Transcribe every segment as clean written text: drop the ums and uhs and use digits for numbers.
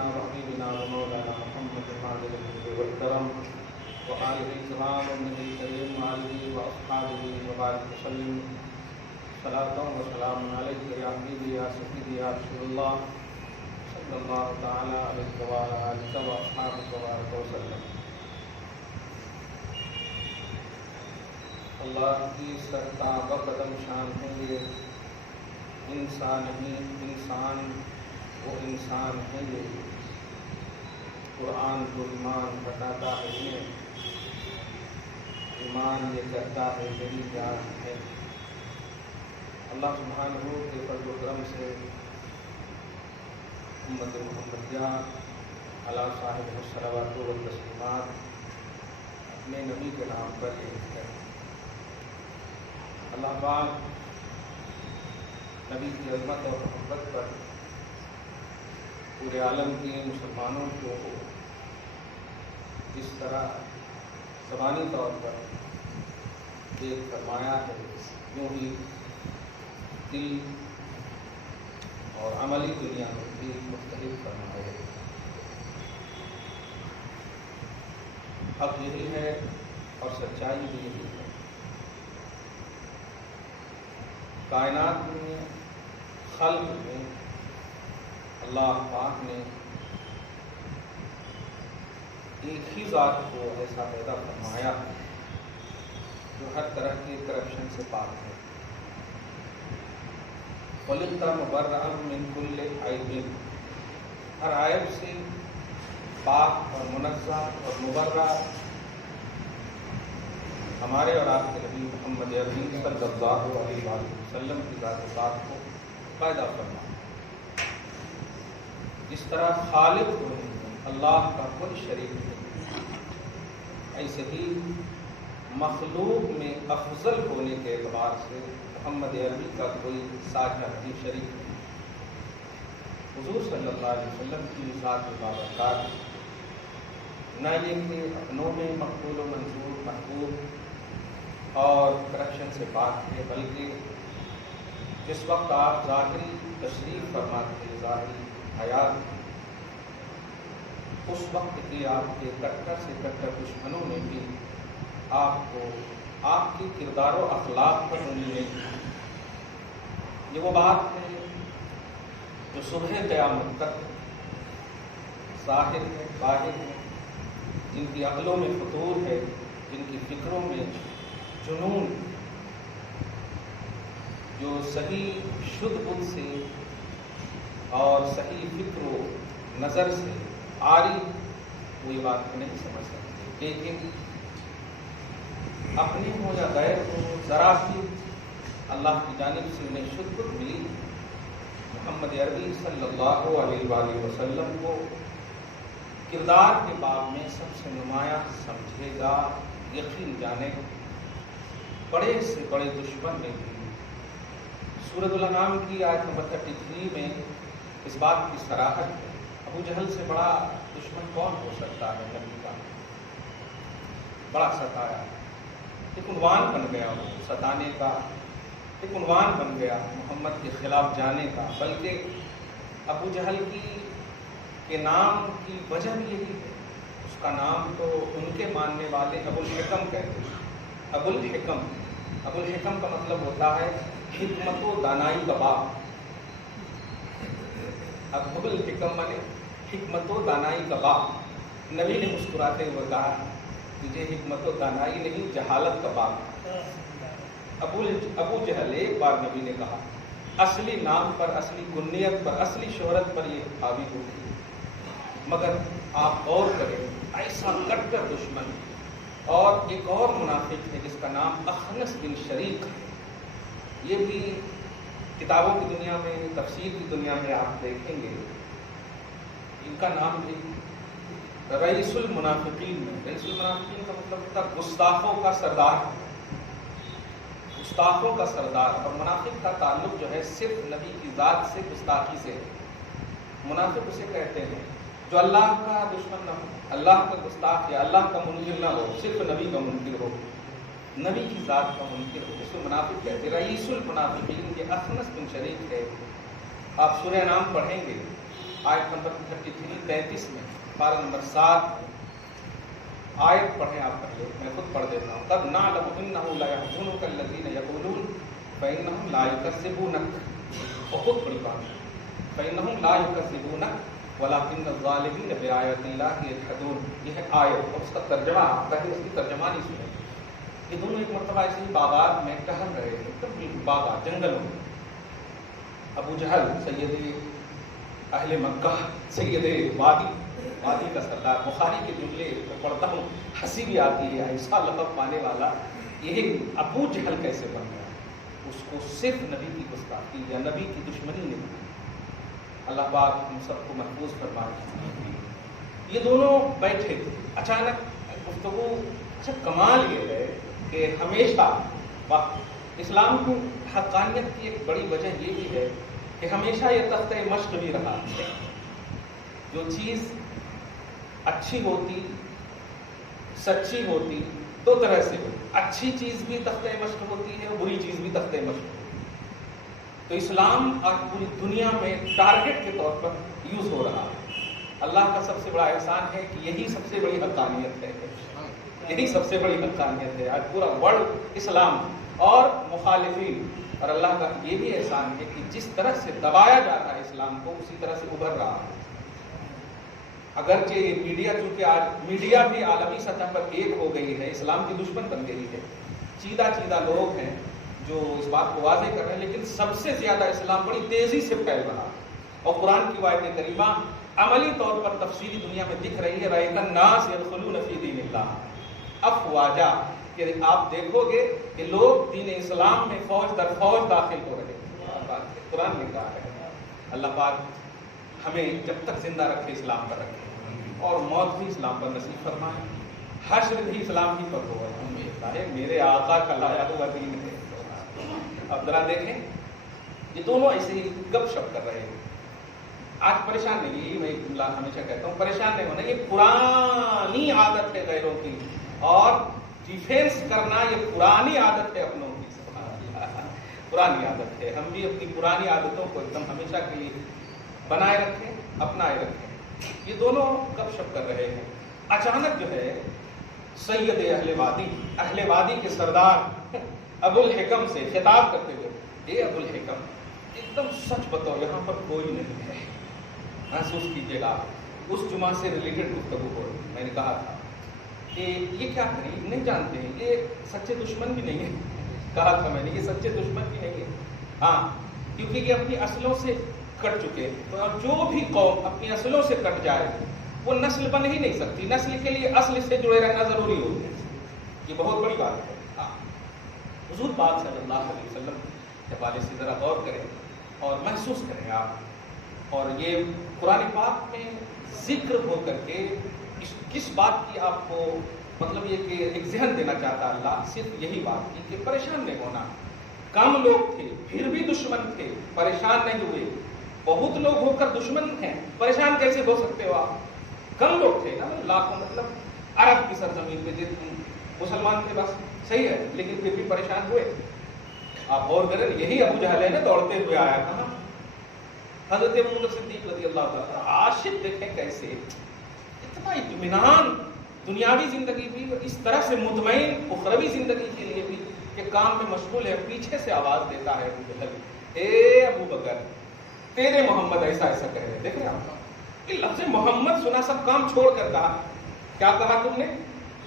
سيدنا وحبيبنا ومولانا محمد معدن الجود والكرم وآله الكرام والنبي الكريم وآله وأصحابه وبارك وسلم صلاة وسلام عليك يا حبيبي يا سيدي يا رسول الله صلى الله تعالى عليك وعلى آلك وأصحابك وبارك وسلم. اللہ کی سرتاب قدم شان ہے یہ انسان ہی انسان، وہ انسان ہے یہ قرآن کو ایمان بتاتا ہے، یہ ایمان یہ کرتا ہے میری جان ہے. اللہ سبحانہ کے فضل و کرم سے امت محمدیہ علی صاحب الصلوات والتسلیمات اپنے نبی کے نام پر ایک ہے. اللہ پاک نبی کی عظمت اور محبت پر پورے عالم کے مسلمانوں کو جس طرح زبانی طور پر ایک فرمایا ہے، یوں ہی دل اور عملی دنیا میں بھی مختلف فرمایا ہے. حق یہی ہے اور سچائی بھی یہی ہے. کائنات میں خلق میں اللہ پاک نے ایک ہی ذات کو ایسا پیدا فرمایا جو ہر طرح کی کرپشن سے پاک ہے. خلقت مبرأ من کل عیب، ہر عیب سے پاک اور منزہ اور مبرہ ہمارے اور آپ کے نبی محمد عربی صلی اللہ علیہ وسلم کی ذات پاک کو پیدا فرمایا. جس طرح خالق ہونے میں اللہ کا کوئی شریک نہیں، ایسے ہی مخلوق میں افضل ہونے کے اعتبار سے محمد عربی کا کوئی ساجھا نہیں، شریک نہیں. حضور صلی اللہ علیہ وسلم کی ذات بابرکات نہ یہ کہ اپنوں میں مقبول و منظور محبوب اور کرپشن سے پاک ہے، بلکہ جس وقت آپ ظاہری تشریف فرماتے ظاہری حیات، اس وقت کی آپ کے کٹر سے کٹر دشمنوں نے بھی آپ کو آپ کی کردار و اخلاق پر انگلی نہیں کی. یہ وہ بات ہے جو صبح قیامت تک ظاہر ہے، باہر ہے، جن کی عقلوں میں فطور ہے، جن کی فکروں میں جنون، جو صحیح شدھ بدھ سے اور صحیح فکر و نظر سے آری وہ یہ بات نہیں سمجھ سکتے. لیکن اپنے ہو یا غیر ہو، ذرا سی اللہ کی جانب سے انہیں شدھ بدھ ملی. محمد عربی صلی اللہ علیہ وآلہ وسلم کو کردار کے باب میں سب سے نمایاں سمجھے گا، یقین جانے. بڑے سے بڑے دشمن نے بھی سورۃ الانعام کی آیت نمبر 33 میں اس بات کی صراحت ہے. ابو جہل سے بڑا دشمن کون ہو سکتا ہے؟ نبی کا بڑا ستایا، ایک عنوان بن گیا وہ ستانے کا، ایک عنوان بن گیا محمد کے خلاف جانے کا. بلکہ ابو جہل کے نام کی وجہ بھی یہی ہے. اس کا نام تو ان کے ماننے والے ابو الحکم کہتے ہیں. ابو الحکم کا مطلب ہوتا ہے حکمت و دانائی کا باپ. ابو الحکم نے حکمت و دانائی کا باپ. نبی نے مسکراتے ہوئے کہا تجھے حکمت و دانائی نہیں، جہالت کا باپ. ابو جہل ایک بار نبی نے کہا اصلی نام پر، اصلی کنیت پر، اصلی شہرت پر یہ حاوی ہوگی. مگر آپ غور کریں، ایسا کٹر دشمن. اور ایک اور منافق ہے جس کا نام اخنس بن شریک ہے. یہ بھی کتابوں کی دنیا میں، تفسیر کی دنیا میں آپ دیکھیں گے ان کا نام بھی رئیس المنافقین میں. رئیس المنافقین کا مطلب ہوتا ہے گستاخوں کا سردار، گستاخوں کا سردار. اور منافق کا تعلق جو ہے صرف نبی کی ذات سے، گستاخی سے. منافق اسے کہتے ہیں جو اللہ کا دشمن نہ ہو، اللہ کا گستاخ یا اللہ کا منکر نہ ہو، صرف نبی کا منکر ہو، نبی کی ذات کا منکر ہو، اس کو منافق کہتے ہیں. رئیس المنافقین یہ اخنس بن شریک ہے. آپ سورہ نام پڑھیں گے آیت نمبر 33 میں، پارہ نمبر 7 آیت پڑھیں آپ پہلے، میں خود پڑھ دیتا ہوں. قد نعلم انه لا يحزنك الذين يقولون فانهم لا يكذبونك، بہت بڑی بات ہے. فانهم لا يكذبونك ولكن الظالمين بآيات الله يجحدون. یہ ہے آیت اور اس کا ترجمہ، پہلے اس کی ترجمانی سنیں. یہ دونوں ایک مرتبہ ایسے ہی باغات میں ٹہل رہے تھے، تب باغات جنگلوں میں. ابو جہل سید اہل مکہ، سید وادی کا سردار، بخاری کے جملے میں پڑھتا ہوں ہنسی بھی آتی ہے. ایسا لقب پانے والا یہ ابو جہل کیسے بن گیا؟ اس کو صرف نبی کی گستاخی یا نبی کی دشمنی نے بنایا. اللہ پاک ہم سب کو محفوظ فرمائے. یہ دونوں بیٹھے تھے، اچانک گفتگو. اچھا کمال یہ ہے کہ ہمیشہ اسلام کی حقانیت کی ایک بڑی وجہ یہ بھی ہے کہ ہمیشہ یہ تختہ مشق بھی رہا. جو چیز اچھی ہوتی، سچی ہوتی، دو طرح سے ہوتی. اچھی چیز بھی تختہ مشق ہوتی ہے، بری چیز بھی تختہ مشق ہوتی ہے. تو اسلام آج پوری دنیا میں ٹارگٹ کے طور پر یوز ہو رہا ہے. اللہ کا سب سے بڑا احسان ہے کہ یہی سب سے بڑی حقانیت ہے، یہی سب سے بڑی حقانیت ہے. آج پورا ورلڈ اسلام اور مخالفین. اور اللہ کا یہ بھی احسان ہے کہ جس طرح سے دبایا جا رہا ہے اسلام کو، اسی طرح سے ابھر رہا ہے. اگرچہ یہ میڈیا، چونکہ آج میڈیا بھی عالمی سطح پر ایک ہو گئی ہے، اسلام کی دشمن بن گئی ہے. چیدہ لوگ ہیں جو اس بات کو واضح کر رہے ہیں، لیکن سب سے زیادہ اسلام بڑی تیزی سے پھیل رہا ہے. اور قرآن کی آیت کریمہ عملی طور پر تفصیلی دنیا میں دکھ رہی ہے. رأیت الناس یدخلون فی دین اللہ افواجا، کہ آپ دیکھو گے کہ لوگ دین اسلام میں فوج در فوج داخل ہو رہے ہیں. قرآن نے کہا ہے. اللہ پاک ہمیں جب تک زندہ رکھے اسلام پر رکھے، اور موت بھی اسلام پر نصیب فرمائے، حشر بھی اسلام ہی پر ہو. میرے آقا کا لایا ہوا دین ہے. اب ذرا دیکھیں، یہ دونوں ایسے ہی گپ شپ کر رہے ہیں. آج پریشان نہیں، یہی میں جملہ ہمیشہ کہتا ہوں، پریشان نہیں ہونا. یہ پرانی عادت ہے غیروں کی، اور ڈیفینس کرنا یہ پرانی عادت ہے اپنوں کی. پرانی عادت ہے. ہم بھی اپنی پرانی عادتوں کو ایک دم ہمیشہ کے لیے بنائے رکھیں، اپنائے رکھیں. یہ دونوں گپ شپ کر رہے ہیں. اچانک جو ہے سید اہل وادی کے سردار ابو الحکم سے خطاب کرتے ہوئے، اے ابو الحکم، ایک دم سچ بتاؤ، یہاں پر کوئی نہیں ہے. محسوس کیجیے گا اس جمعہ سے ریلیٹڈ گفتگو ہو. میں نے کہا تھا کہ یہ کیا کریں، نہیں جانتے ہیں، یہ سچے دشمن بھی نہیں ہے. کہا تھا میں نے، یہ سچے دشمن بھی نہیں ہے. ہاں، کیونکہ یہ اپنی اصلوں سے کٹ چکے ہیں. اور جو بھی قوم اپنی اصلوں سے کٹ جائے وہ نسل بن ہی نہیں سکتی. نسل کے لیے اصل سے جڑے رہنا ضروری ہوتا ہے. یہ بہت بڑی بات ہے. ہاں، حضور پاک صلی اللہ علیہ وسلم کے حوالے سے ذرا غور کریں اور محسوس کریں آپ. اور یہ قرآن پاک میں ذکر ہو کر کے کس بات کی آپ کو مطلب یہ کہ ایک ذہن دینا چاہتا اللہ، صرف یہی بات کی کہ پریشان نہیں ہونا. کم لوگ تھے پھر بھی دشمن تھے، پریشان نہیں ہوئے. بہت لوگ ہو کر دشمن ہیں، پریشان کیسے ہو سکتے ہو آپ؟ کم لوگ تھے نا، لاکھوں، مطلب عرب کی سرزمین پہ مسلمان تھے بس، صحیح ہے، لیکن پھر بھی پریشان ہوئے. آپ غور کریں، یہی ابو جہل ہے نا دوڑتے ہوئے آیا. کہاں؟ حضرت ابوبکر صدیق رضی اللہ تعالیٰ. عاشق دیکھیں کیسے اتنا اطمینان دنیاوی زندگی بھی، اس طرح سے مطمئن اخروی زندگی کے لیے بھی کہ کام میں مشغول ہے. پیچھے سے آواز دیتا ہے ابو جہل، اے ابو بکر، تیرے محمد ایسا ایسا کہہ رہے. دیکھ رہے آپ، کہ لفظ محمد سنا، سب کام چھوڑ کر کہا. کیا کہا تم نے؟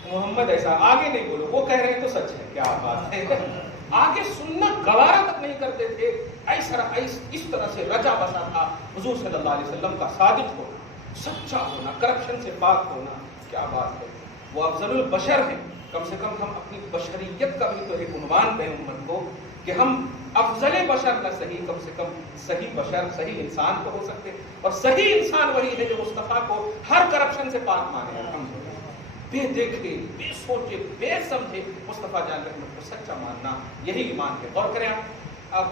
محمد ایسا. آگے نہیں بولو، وہ کہہ رہے ہیں تو سچ ہے. کیا بات ہے، آگے سننا گوارا تک نہیں کرتے تھے. اس طرح سے رچا بسا تھا حضور صلی اللہ علیہ وسلم کا صادق ہونا، سچا ہونا، کرپشن سے پاک ہونا. کیا بات ہے، وہ افضل البشر ہیں. کم سے کم ہم اپنی بشریت کا بھی تو ایک عنوان دیں امت کو کہ ہم افضل بشر نہ صحیح، کم سے کم صحیح بشر، صحیح انسان تو ہو سکتے. اور صحیح انسان وہی ہے جو مصطفیٰ کو ہر کرپشن سے پاک مانے. الحمدللہ، بے دیکھے، بے سوچے، بے سمجھے مصطفیٰ جان رحمت کو سچا ماننا، یہی ایمان ہے. غور کریں آپ. اب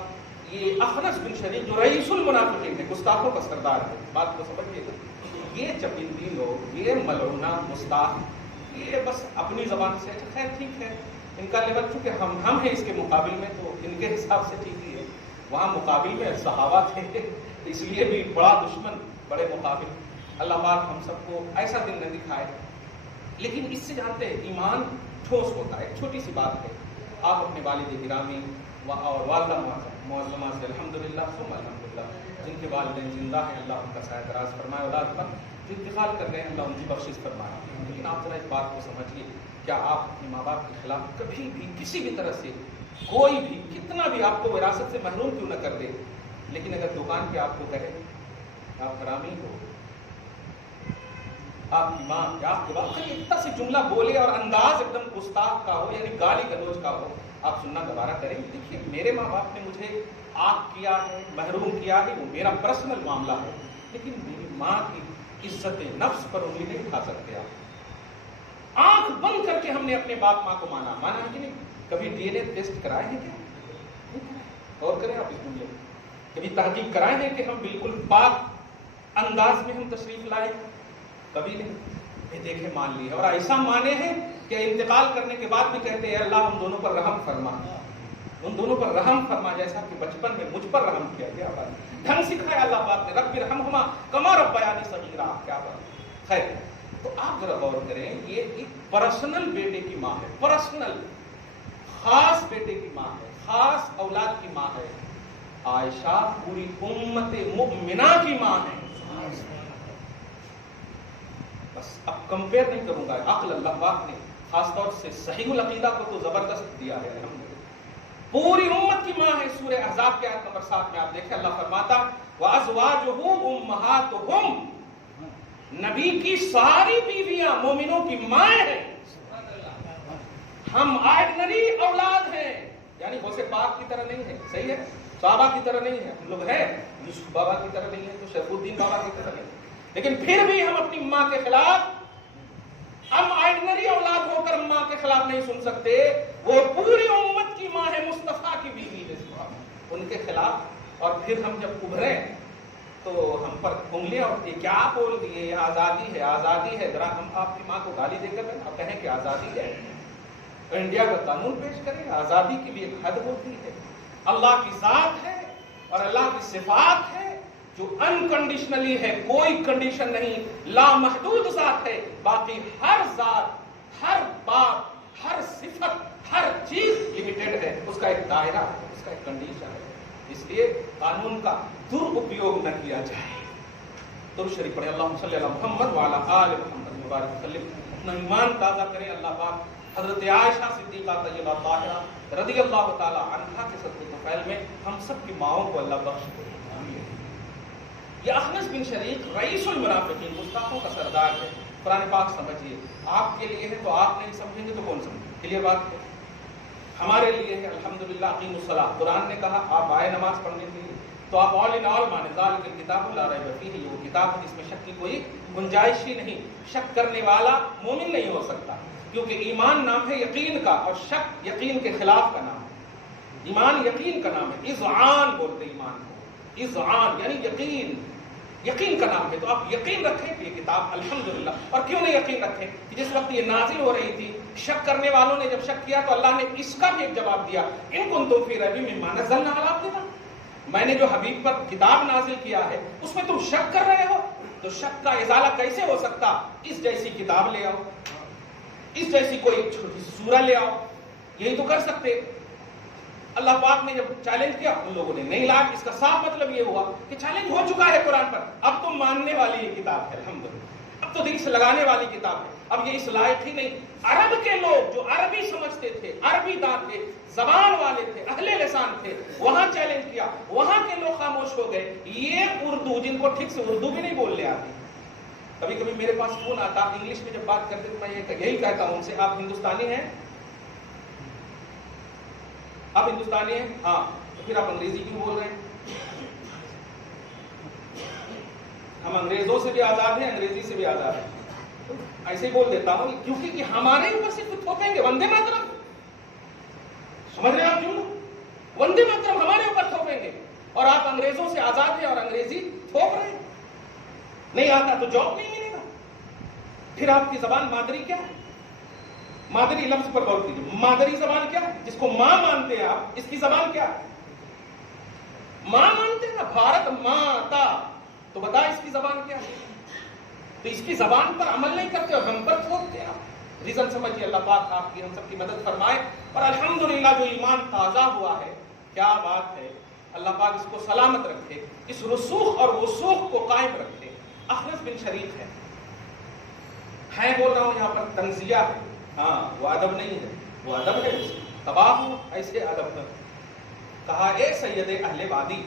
یہ اخنس بن شریک جو رئیس المنافقین ہے، گستاخوں کا سردار ہے، بات کو سمجھیے گا. یہ چپندی لوگ، یہ ملعونہ مستاخ، یہ بس اپنی زبان سے خیر ٹھیک ہے، ان کا لیول چونکہ ہم ہیں اس کے مقابل میں، تو ان کے حساب سے ٹھیک ہی ہے. وہاں مقابل میں صحابہ تھے، اس لیے بھی بڑا دشمن بڑے مقابل. اللہ پاک ہم سب کو ایسا دن نہ دکھائے. لیکن اس سے جانتے ہیں ایمان ٹھوس ہوتا ہے. ایک چھوٹی سی بات ہے, آپ اپنے والد گرامی اور والدہ معظمہ سے الحمدللہ ثم الحمدللہ, جن کے والدین زندہ ہیں اللہ ان کا سایہ دراز فرمائے, اولاد پر جو انتقال کر گئے ہیں اللہ ان کی بخشش فرمائے. لیکن آپ ذرا اس بات کو سمجھیے, کیا آپ اپنے ماں باپ کے خلاف کبھی بھی کسی بھی طرح سے کوئی بھی کتنا بھی آپ کو وراثت سے محروم کیوں نہ کر دے, لیکن اگر دکان پہ آپ کو کہے آپ حرامی ہو, آپ کی ماں یا آپ کے باپ سے اتنا سے جملہ بولے اور انداز ایک دم گستاخ کا ہو, یعنی گالی گلوچ کا ہو, آپ سننا گوارا کریں. دیکھیے میرے ماں باپ نے مجھے آگ کیا ہے, محروم کیا ہے, وہ میرا پرسنل معاملہ ہے, لیکن میری ماں کی عزت نفس پر انگلی نہیں اٹھا سکتے آپ. آنکھ بند کر کے ہم نے اپنے باپ ماں کو مانا ہے کہ نہیں؟ کبھی ڈی این اے ٹیسٹ کرائے ہیں کیا؟ اور کریں آپ اس دنیا میں کبھی تحقیق کرائے ہیں کہ ہم بالکل پاک انداز میں ہم تشریف لائے؟ کبھی نہیں. دیکھے مان لیے, اور ایسا مانے ہیں کہ انتقال کرنے کے بعد بھی کہتے ہیں اللہ ان دونوں پر رحم فرما, ان دونوں پر رحم فرما, جیسا کہ بچپن میں مجھ پر رحم کیا گیا. ڈھنگ سکھایا اللہ پاک نے, رب ارحمہما کما ربیانی صغیرا. کیا بات. خیر, تو آپ ذرا غور کریں, یہ ایک پرسنل بیٹے کی ماں ہے, پرسنل خاص بیٹے کی ماں ہے, خاص اولاد کی ماں ہے. عائشہ پوری امت مؤمنہ کی ماں ہے. بس اب کمپیئر نہیں کروں گا, عقل اللہ پاک نے خاص طور سے صحیح العقیدہ کو تو زبردست دیا ہے. پوری امت کی ماں ہے. سورہ احزاب کے آیت نمبر 7 میں آپ دیکھیں اللہ فرماتا وَأَزْوَاجُهُ أُمَّهَاتُهُمْ, نبی کی ساری بیویاں مومنوں کی مائیں ہیں. ہم آرڈنری اولاد ہیں, یعنی غوث پاک کی طرح نہیں ہے, صحیح ہے, صحابہ کی طرح نہیں ہے, ہم لوگ ہیں یوسف بابا کی طرح نہیں ہے, تو شریف الدین بابا کی طرح نہیں, لیکن پھر بھی ہم اپنی ماں کے خلاف, ہم آرڈنری اولاد ہو کر ماں کے خلاف نہیں سن سکتے. وہ پوری امت کی ماں ہے, مصطفیٰ کی بیوی ہے, ان کے خلاف. اور پھر ہم جب ابھرے تو ہم پر انگلیاں اٹھتی, کیا بول دیے, آزادی ہے, آزادی ہے. ذرا ہم آپ کی ماں کو گالی دے کر آپ کہیں کہ آزادی ہے, انڈیا کا قانون پیش کریں. آزادی کی بھی ایک حد ہوتی ہے. اللہ کی ذات ہے اور اللہ کی صفات ہے جو انکنڈیشنلی ہے, کوئی کنڈیشن نہیں, لامحدود ذات ہے. باقی ہر ذات, ہر بات, ہر صفت, ہر چیز لمیٹڈ ہے, اس کا ایک دائرہ ہے, اس کا ایک کنڈیشن ہے. اس لیے قانون کا درپیوگ نہ کیا جائے. درود شریف پڑھیں, اللہم صلی علی محمد وعلی آل محمد مبارک وسلم. اپنا ایمان تازہ کریں. اللہ پاک حضرت عائشہ صدیقہ طیبہ طاہرہ رضی اللہ تعالی عنہا کے صدقے طفیل میں ہم سب کی ماؤں کو اللہ بخش دے. یہ اخنس بن شریق رئیس المنافقین, گستاخوں کا سردار ہے. قرآن پاک سمجھیے, آپ کے لیے ہے تو آپ نہیں سمجھیں گے تو کون سمجھے؟ کلیئر بات ہے. ہمارے لیے ہے الحمدللہ. اقیموا الصلاۃ, قرآن نے کہا آپ آئے نماز پڑھنے کے لیے, تو آپ آل ان آل مانے ذالک الکتاب لا ریب فیہ, یہ وہ کتاب ہے جس میں شک کی کوئی گنجائش ہی نہیں. شک کرنے والا مومن نہیں ہو سکتا, کیونکہ ایمان نام ہے یقین کا, اور شک یقین کے خلاف کا نام ہے. ایمان یقین کا نام ہے, اذعان بولتے ایمان کو, اذعان یعنی یقین, یقین کا نام ہے. تو آپ یقین رکھیں کہ یہ کتاب الحمدللہ. اور کیوں نہیں یقین رکھیں کہ جس وقت یہ نازل ہو رہی تھی, شک کرنے والوں نے جب شک کیا تو اللہ نے اس کا بھی ایک جواب دیا, ان کنتم فی ریب مما نزلنا علی عبدنا, میں نے جو حبیب پر کتاب نازل کیا ہے اس میں تم شک کر رہے ہو, تو شک کا ازالہ کیسے ہو سکتا؟ اس جیسی کتاب لے آؤ, اس جیسی کوئی چھوٹی سورہ لے آؤ, یہی تو کر سکتے. اللہ پاک نے جب چیلنج کیا ان لوگوں نے نہیں لایا. اس کا صاف مطلب یہ ہوا کہ چیلنج ہو چکا ہے قرآن پر, اب تو ماننے والی یہ کتاب ہے الحمدللہ, اب تو دل سے لگانے والی کتاب ہے. اب یہ اس لائق ہی نہیں. عرب کے لوگ جو عربی سمجھتے تھے, عربی دان تھے, زبان والے تھے, اہل لسان تھے, وہاں چیلنج کیا, وہاں کے لوگ خاموش ہو گئے. یہ اردو, جن کو ٹھیک سے اردو بھی نہیں بولنے آتی, کبھی کبھی میرے پاس فون آتا, انگلش میں جب بات کرتے تو میں یہی کہتا ہوں ان سے, آپ ہندوستانی ہیں؟ آپ ہندوستانی ہیں؟ ہاں. تو پھر آپ انگریزی کیوں بول رہے ہیں؟ ہم انگریزوں سے بھی آزاد ہیں, انگریزی سے بھی آزاد ہیں. ایسے ہی بول دیتا ہوں کیونکہ یہ ہمارے اوپر صرف تھوپیں گے وندے ماترم. سمجھ رہے ہیں آپ کیوں؟ وندے ماترم ہمارے اوپر تھوپیں گے, اور آپ انگریزوں سے آزاد ہیں اور انگریزی تھوپ رہے ہیں. نہیں آتا تو جاب نہیں ملے گا. پھر آپ کی زبان مادری کیا ہے؟ مادری لفظ پر غور کیجیے. مادری زبان کیا ہے؟ جس کو ماں مانتے ہیں آپ, اس کی زبان کیا ہے؟ ماں مانتے ہیں نا, بھارت ماتا, تو بتا اس کی زبان کیا ہے؟ تو اس کی زبان پر عمل نہیں کرتے اور ہم پر تھوپتے آپ. ریزن سمجھیے. اللہ پاک آپ کی ہم سب کی مدد فرمائے. اور الحمدللہ جو ایمان تازہ ہوا ہے، کیا بات ہے، اللہ پاک اس کو سلامت رکھے، اس رسوخ اور وسوخ کو قائم رکھے. اخنس بن شریک ہے بول رہا ہوں یہاں پر تنزیہ ہے، ہاں وہ ادب نہیں ہے، وہ ادب ہے تباہ ہو ایسے ادب پر. کہا اے سید اہل وادی.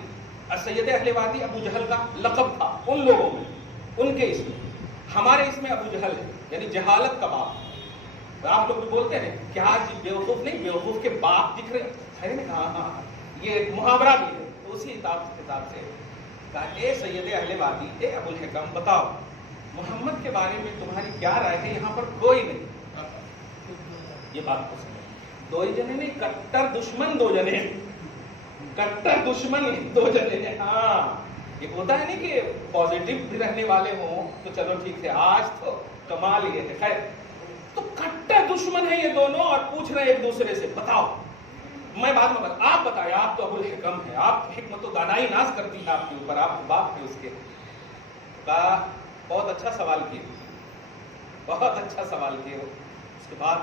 سید اہل وادی ابو جہل کا لقب تھا ان لوگوں میں، ان کے اس میں. ہمارے اس میں ابو جہل ہے، یعنی جہالت کا باپ. آپ لوگ بھی بولتے ہیں کیا جی بیوقوف نہیں، بیوقوف کے باپ دکھ رہے ہیں. ہاں یہ محاورہ بھی ہے. تو اسی کتاب سے کہا اے سید اہل وادی، اے ابو الحکم، بتاؤ محمد کے بارے میں تمہاری کیا رائے ہے؟ یہاں پر کوئی نہیں. یہ بات کو سمجھ. دو ہی جنے نہیں، کٹر دشمن دو جنے ہیں، کٹر دشمن دو جنے ہیں. ہاں یہ ہوتا ہے نہیں کہ پازیٹیو بھی رہنے والے ہوں تو چلو ٹھیک ہے، آج تو کمال یہ ہے. خیر، تو کٹر دشمن ہے یہ دونوں اور پوچھ رہے ایک دوسرے سے بتاؤ. میں بعد میں آپ بتائیں، آپ تو ابو الحکم ہے، آپ حکمت و دانائی ناز کرتی ہے آپ کے اوپر، آپ باپ ہے اس کے. کہا بہت اچھا سوال کیے، بہت اچھا سوال کیے. اس کے بعد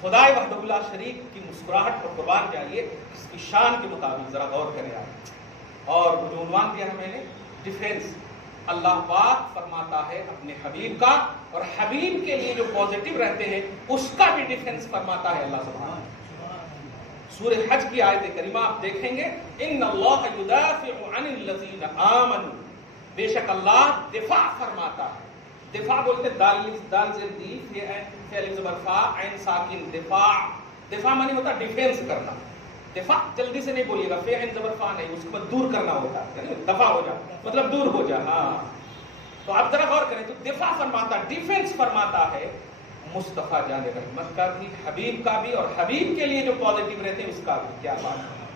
خدائے وحدہ اللہ شریک کی مسکراہٹ پر قربان جائیے، اس کی شان کے مطابق ذرا غور کریں آپ. اور جو عنوان دیا ہے میں نے، ڈیفینس. اللہ پاک فرماتا ہے اپنے حبیب کا، اور حبیب کے لیے جو پازیٹیو رہتے ہیں اس کا بھی ڈیفینس فرماتا ہے اللہ سبحانہ. سورہ حج کی آیت کریمہ آپ دیکھیں گے، ان اللہ یدافع عن الذین آمنوا، بے شک اللہ دفاع فرماتا ہے. دفاع بولتے دال زیر دی فعل زبر فا عین ساکن. دفاع معنی ہوتا ہے ڈیفینس کرنا. دفاع جلدی سے نہیں بولیے گا، فعل زبر فا نہیں، اس کو دور کرنا ہوتا ہے، یعنی دفاع ہو جا مطلب دور ہو جا. ہاں تو آپ ذرا غور کریں تو دفاع فرماتا، ڈیفینس فرماتا ہے مصطفیٰ جان رحمت کا بھی، حبیب کا بھی، اور حبیب کے لیے جو پازیٹیو رہتے ہیں اس کا بھی. کیا بات ہے!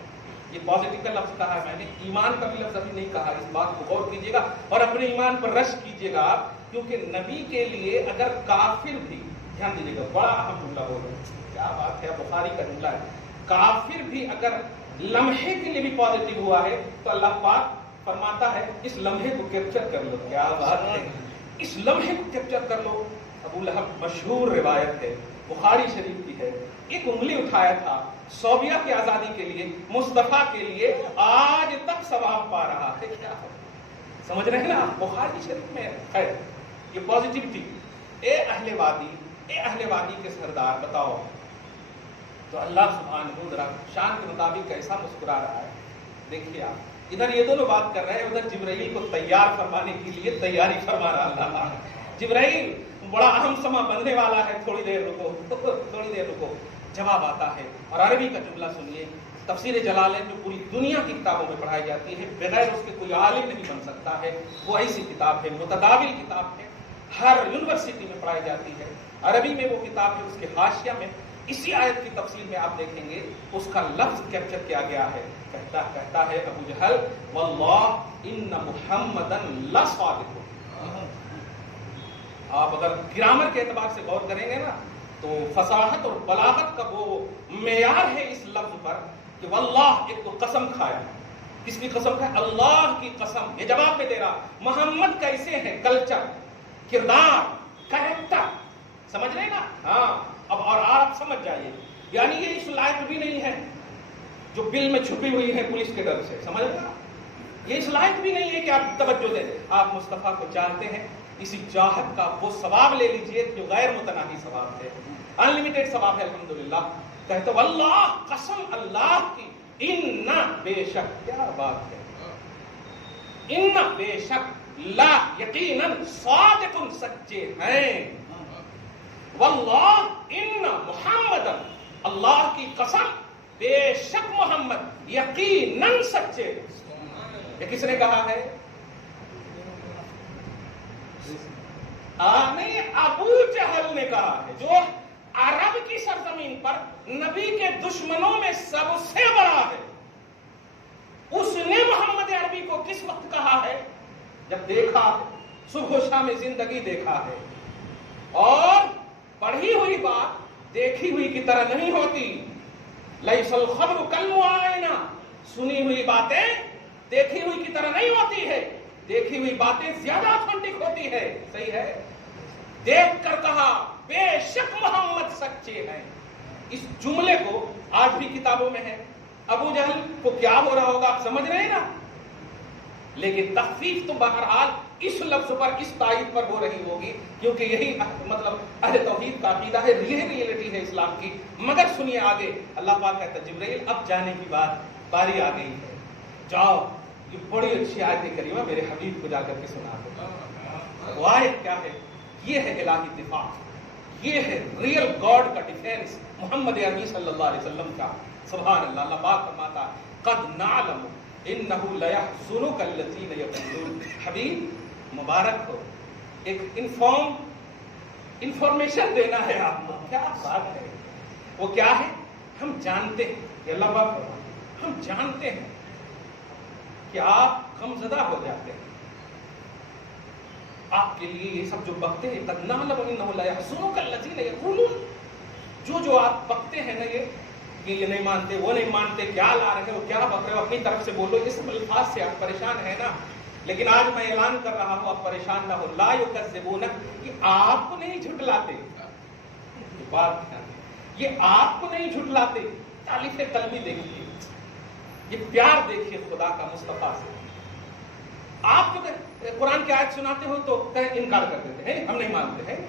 یہ پازیٹیو کا لفظ کہا ہے میں نے، ایمان کا بھی لفظ ابھی نہیں کہا. اس بات کو غور کیجیے گا اور اپنے ایمان پر رشک کیجیے گا آپ، کیونکہ نبی کے لیے اگر کافر بھی، دھیان دیجیے گا بڑا اہم جملہ ہو رہا ہے. کیا بات ہے، بخاری کا جملہ ہے. کافر بھی اگر لمحے کے لیے بھی پازیٹیو ہوا ہے تو اللہ پاک فرماتا ہے اس لمحے کو کیپچر کر لو. کیا بات ہے، اس لمحے کو کیپچر کر لو. ابو لہب مشہور روایت ہے، بخاری شریف کی ہے، ایک انگلی اٹھایا تھا صوبیہ کی آزادی کے لیے، مصطفیٰ کے لیے، آج تک ثواب پا رہا ہے. کیا ہے، سمجھ رہے ہیں نا، بخاری شریف میں. خیر، یہ پازیٹیوٹی. اے اہل وادی، اے اہل وادی کے سردار، بتاؤ. تو اللہ سبحانہ ذرا شان کے مطابق کیسا مسکرا رہا ہے. دیکھیے آپ، ادھر یہ دونوں بات کر رہے ہیں، ادھر جبرائیل کو تیار فرمانے کے لیے تیاری فرما رہا اللہ. جبرائیل بڑا اہم سما بننے والا ہے، تھوڑی دیر رکو. جواب آتا ہے، اور عربی کا جملہ سنیے. تفسیر جلالین جو پوری دنیا کی کتابوں میں پڑھائی جاتی ہے، بغیر اس کے کوئی عالم نہیں بن سکتا ہے. وہ ایسی کتاب ہے، متداول کتاب ہے، ہر یونیورسٹی میں پڑھائی جاتی ہے. عربی میں وہ کتاب ہے، اس کے حاشیہ میں اسی آیت کی تفسیر میں آپ دیکھیں گے اس کا لفظ کیپچر کیا گیا ہے. کہتا ہے ابو جہل، واللہ ان محمدن لصادق. آپ اگر گرامر کے اعتبار سے غور کریں گے نا تو فصاحت اور بلاغت کا وہ معیار ہے اس لفظ پر کہ واللہ، ایک تو قسم کھایا. کس کی قسم کھایا؟ اللہ کی قسم. یہ جواب میں دے رہا محمد کیسے ہیں، کلچر، کردار، کریکٹر. سمجھ رہے نا؟ ہاں. اب اور آپ سمجھ جائیے، یعنی یہ اس لائق بھی نہیں ہے جو بل میں چھپی ہوئی ہے پولیس کے ڈر سے. سمجھ رہے نا؟ یہ اس لائق بھی نہیں ہے کہ آپ توجہ دیں. آپ مصطفیٰ کو چاہتے ہیں، اسی چاہت کا وہ ثواب لے لیجئے جو غیر متناہی ثواب ہے، انلمیٹڈ ثواب ہے. الحمدللہ. کہتے واللہ، قسم اللہ کی، ان بے شک. کیا بات ہے، ان بے شک، لا یقیناً، صادق، سچے ہیں. واللہ ان محمد، اللہ کی قسم، بے شک محمد، یقیناً سچے. یہ کس نے کہا ہے؟ نہیں، ابو جہل نے کہا ہے، جو عرب کی سرزمین پر نبی کے دشمنوں میں سب سے بڑا ہے. اس نے محمد عربی کو کس وقت کہا ہے؟ جب دیکھا، صبح و شام زندگی دیکھا ہے. اور پڑھی ہوئی بات دیکھی ہوئی کی طرح نہیں ہوتی. لیس الخبر کالمعائنہ، سنی ہوئی باتیں دیکھی ہوئی کی طرح نہیں ہوتی ہے. دیکھی ہوئی باتیں زیادہ آتھینٹک ہوتی ہے. صحیح ہے. دیکھ کر کہا بے شک محمد سچے ہیں. اس جملے کو آج بھی کتابوں میں ہے. ابو جہل کو کیا ہو رہا ہوگا آپ سمجھ رہے ہیں نا, لیکن تخفیف تو بہرحال اس لفظ پر, اس تائید پر ہو رہی ہوگی, کیونکہ یہی مطلب اہل توحید کا عقیدہ ہے, ریئلٹی ہے اسلام کی. مگر سنیے آگے اللہ پاک کہتا ہے جبرائیل اب جانے کی باری آ گئی ہے, جاؤ یہ بڑی اچھی آیت کریمہ میرے حبیب کو جا کر کے سنا دو. وہ آیت کیا ہے؟ یہ ہے الہی دفاع, یہ ہے ریئل گاڈ کا ڈیفینس محمد عربی صلی اللہ علیہ وسلم کا. سبحان اللہ. اللہ پاک فرماتا قد نعلم انه ليحزنك الذين يقولون. حبیب مبارک ہو, ایک انفارمیشن دینا ہے آپ کو. کیا بات ہے؟ وہ کیا ہے؟ ہم جانتے ہیں کہ اللہ پاک فرماتا ہم جانتے ہیں کہ آپ غمزدہ ہو جاتے ہیں. آپ کے لیے یہ سب جو بکتے ہیں قد نعلم انه ليحزنك الذين يقولون, جو آپ بکتے ہیں نا, یہ نہیں مانتے, وہ نہیں مانتے, کیا لا رہے ہو, کیا بک رہے ہو, اپنی طرف سے بولو. اس الفاظ سے آپ پریشان ہیں نا, لیکن آج میں اعلان کر رہا ہوں آپ پریشان نہ ہو. لا یکذبونک, یہ آپ کو نہیں جھٹلاتے. یہ آپ کو نہیں جھٹلاتے. تالیف قلبی دیکھیے, یہ پیار دیکھیے خدا کا مصطفیٰ سے. آپ جو قرآن کی آیت سناتے ہو تو انکار کر دیتے ہیں, ہم نہیں مانتے ہیں,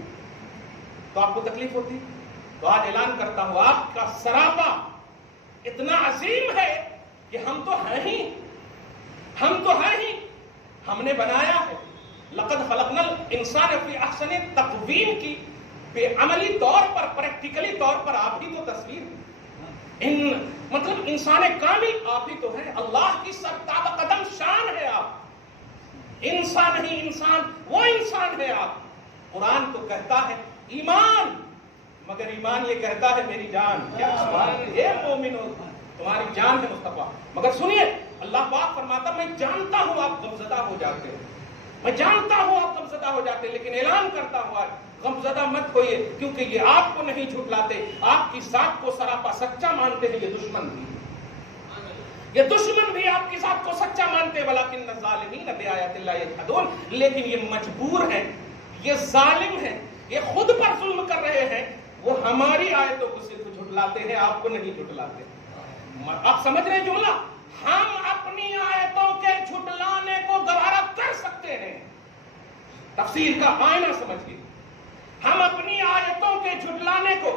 تو آپ کو تکلیف ہوتی. تو آج اعلان کرتا ہوں آپ کا سراپا اتنا عظیم ہے کہ ہم تو ہیں ہی, ہم نے بنایا ہے. لقد خلقنا الانسان فی احسن تقویم کی بے عملی طور پر, پریکٹیکلی طور پر آپ ہی تو تصویر, مطلب انسان کامل آپ ہی تو ہیں. اللہ کی سرتاب قدم شان ہے آپ. انسان نہیں انسان, وہ انسان ہے آپ. قرآن تو کہتا ہے ایمان, مگر ایمان یہ کہتا ہے میری جان. کیا مومنو تمہاری جان ہے مصطفیٰ. مگر سنیے اللہ پاک فرماتا میں جانتا ہوں آپ غمزدہ ہو جاتے ہیں, میں جانتا ہوں آپ غمزدہ ہو جاتے ہیں, لیکن اعلان کرتا ہوں آج غمزدہ مت ہوئے, کیونکہ یہ آپ کو نہیں جھٹلاتے, آپ کی ذات کو سراپا سچا مانتے ہیں. یہ دشمن بھی آپ کی ذات کو سچا مانتے ہیں. ولکن الظالمین بآیات اللہ یجحدون, لیکن یہ مجبور ہیں, یہ ظالم ہیں, یہ خود پر ظلم کر رہے ہیں. وہ ہماری آیتوں کو صرف جھٹلاتے ہیں, آپ کو نہیں جھٹلاتے. آپ سمجھ رہے ہیں جملہ؟ ہم اپنی آیتوں کے جھٹلانے کو گوارا کر سکتے ہیں. تفسیر کا آئینہ سمجھیے, ہم اپنی آیتوں کے جھٹلانے کو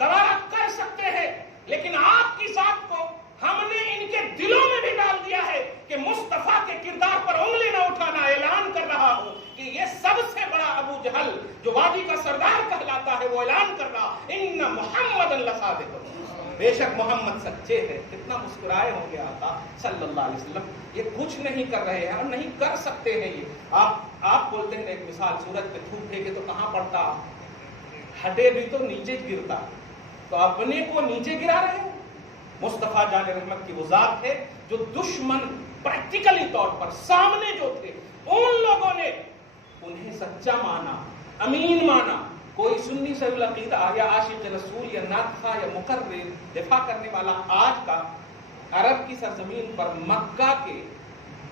گوارا کر سکتے ہیں, لیکن آپ کی ذات کو ہم نے ان کے دلوں میں بھی ڈال دیا ہے کہ مصطفیٰ کے کردار پر انگلی نہ اٹھانا. اعلان کر رہا ہوں کہ یہ سب سے بڑا ابو جہل جو وادی کا سردار کہلاتا ہے, وہ اعلان کر رہا ان محمد لصادق, بے شک محمد سچے ہیں. کتنا مسکرائے ہوں گے آقا صلی اللہ علیہ وسلم. یہ کچھ نہیں کر رہے ہیں اور نہیں کر سکتے ہیں. یہ آپ بولتے ہیں ایک مثال, سورج پہ تھوک پھینکے تو کہاں پڑتا, ہٹے بھی تو نیچے گرتا, تو اپنے کو نیچے گرا رہے ہیں. مصطفیٰ جان رحمت کی وہ ذات ہے جو دشمن پریکٹیکلی طور پر سامنے جو تھے, ان لوگوں نے انہیں سچا مانا, امین مانا. کوئی سنی صحیح العقیدہ یا عاشق رسول یا ناطقہ یا مقرر دفاع کرنے والا آج کا عرب کی سرزمین پر مکہ کے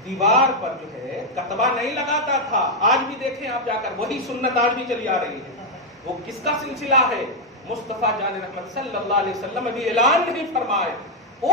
دیوار پر جو ہے کتبہ نہیں لگاتا تھا. آج بھی دیکھیں آپ جا کر, وہی سنت آج بھی چلی آ رہی ہے. وہ کس کا سلسلہ ہے؟ مصطفیٰ جان رحمت صلی اللہ علیہ وسلم ابھی اعلان نہیں فرمائے,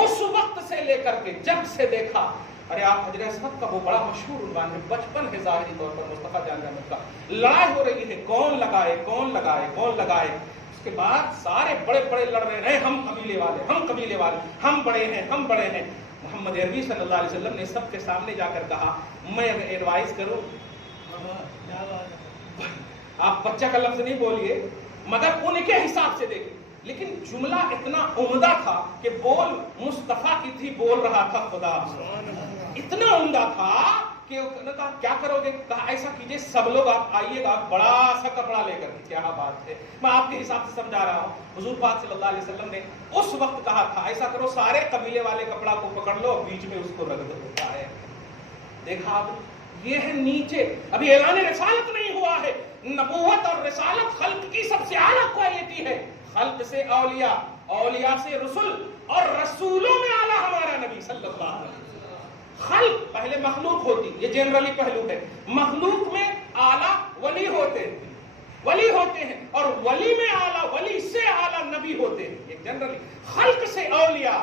اس وقت سے لے کر کے جب سے دیکھا. ارے آپ حجر اسود کا وہ بڑا مشہور عنوان ہے, بچپن ہے ظاہری طور پر مصطفیٰ جان رحمت کا, لڑائی ہو رہی ہے کون لگائے کون لگائے کون لگائے. اس کے بعد سارے بڑے بڑے لڑ رہے ہیں, ہم قبیلے والے ہم قبیلے والے, ہم بڑے ہیں ہم بڑے ہیں. محمد عربی صلی اللہ علیہ وسلم نے سب کے سامنے جا کر کہا میں اگر ایڈوائز کروں, آپ بچہ کا لفظ نہیں بولیے مگر ان کے حساب سے دیکھیں, لیکن جملہ اتنا عمدہ تھا کہ بول مصطفیٰ کی تھی, بول رہا تھا خدا, اتنا عمدہ تھا کہ کہا کیا کرو گے, کہا ایسا کیجئے سب لوگ آپ آئیے گا بڑا سا کپڑا لے کر. کیا بات ہے, میں آپ کے حساب سے سمجھا رہا ہوں. حضور پاک صلی اللہ علیہ وسلم نے اس وقت کہا تھا ایسا کرو سارے قبیلے والے کپڑا کو پکڑ لو, بیچ میں اس کو رکھ دو. دیکھا آپ, یہ ہے نیچے, ابھی اعلان رسالت نہیں ہوا ہے. نبوت اور رسالت خلق کی سب سے اعلیٰ کوالٹی ہے. خلق سے اولیاء, اولیاء سے رسول, اور رسولوں میں اعلیٰ ہمارا نبی صلی اللہ علیہ وسلم. خلق پہلے مخلوق ہوتی، یہ جنرلی پہلو ہے، مخلوق میں اعلیٰ ولی ہوتے ہیں، ولی ہوتے ہیں، اور ولی میں اعلیٰ، ولی سے اعلیٰ نبی ہوتے ہیں، یہ جنرلی خلق سے اولیاء،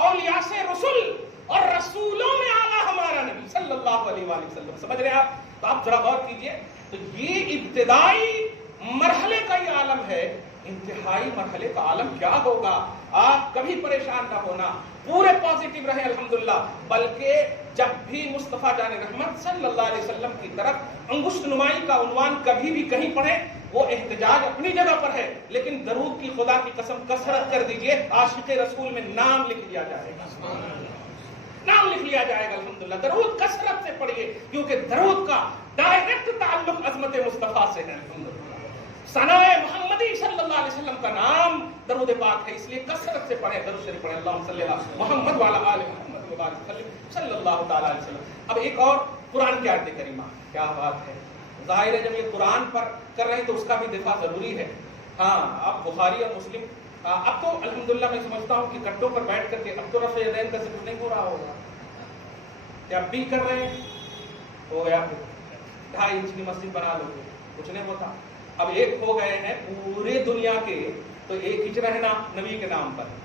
اولیاء سے رسول، اور رسولوں میں اعلیٰ ہمارا نبی صلی اللہ علیہ وآلہ وسلم. سمجھ رہے آپ؟ تو آپ ذرا غور کیجئے، تو یہ ابتدائی مرحلے کا یہ عالم ہے، انتہائی مرحلے کا عالم کیا ہوگا؟ آپ کبھی پریشان نہ ہونا، پورے پازیٹیو رہے الحمدللہ، بلکہ جب بھی مصطفیٰ جان رحمت صلی اللہ علیہ وسلم کی طرف انگشت نمائی کا عنوان کبھی بھی کہیں پڑھیں، وہ احتجاج اپنی جگہ پر ہے، لیکن درود کی خدا کی قسم کثرت کر دیجئے، عاشق رسول میں نام لکھ لیا جائے گا، نام لکھ لیا جائے گا الحمدللہ. درود کثرت سے پڑھیے، کیونکہ درود کا ڈائریکٹ تعلق عظمت مصطفیٰ سے ہے الحمدللہ. ثنائے محمدی صلی اللہ علیہ وسلم کا نام درود پاک ہے، اس لیے کثرت سے پڑھیں، درود شریف پڑھیں، اللہم صلی اللہ محمد وعلی آل محمد وبارک صلی اللہ تعالی علیہ وسلم. اب ایک اور قرآن کی آیت کریمہ، کیا بات ہے، ظاہر ہے جب یہ قرآن پر کر رہے ہیں تو اس کا بھی دفاع ضروری ہے. ہاں اب بخاری اور مسلم، اب تو الحمدللہ میں سمجھتا ہوں کہ گھٹوں پر بیٹھ کر کے اب تو رفع یدین کا ذکر نہیں ہو رہا ہوگا، کہ اب بھی کر رہے ہیں، ہو گیا 2.5 انچ کی مسجد بنا لو گے، کچھ نہیں ہوتا. اب ایک ہو گئے ہیں پورے دنیا کے، تو ایک ہی رہنا نبی کے نام پر،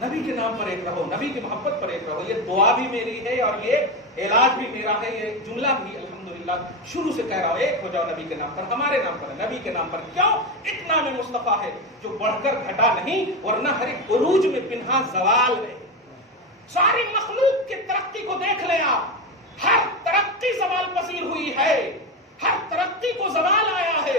نبی کے نام پر ایک رہو، نبی کی محبت پر ایک رہو. یہ دعا بھی میری ہے اور یہ علاج بھی میرا ہے، یہ جملہ بھی الحمدللہ شروع سے کہہ رہا ہوں، ایک ہو جاؤ نبی کے نام پر، ہمارے نام پر، نبی کے نام پر. کیوں؟ ایک نام مصطفیٰ ہے جو بڑھ کر گھٹا نہیں، ورنہ ہر ایک عروج میں پنہا زوال ہے. ساری مخلوق کی ترقی کو دیکھ لیں آپ، ہر ترقی زوال پذیر ہوئی ہے، ہر ترقی کو زوال آیا ہے،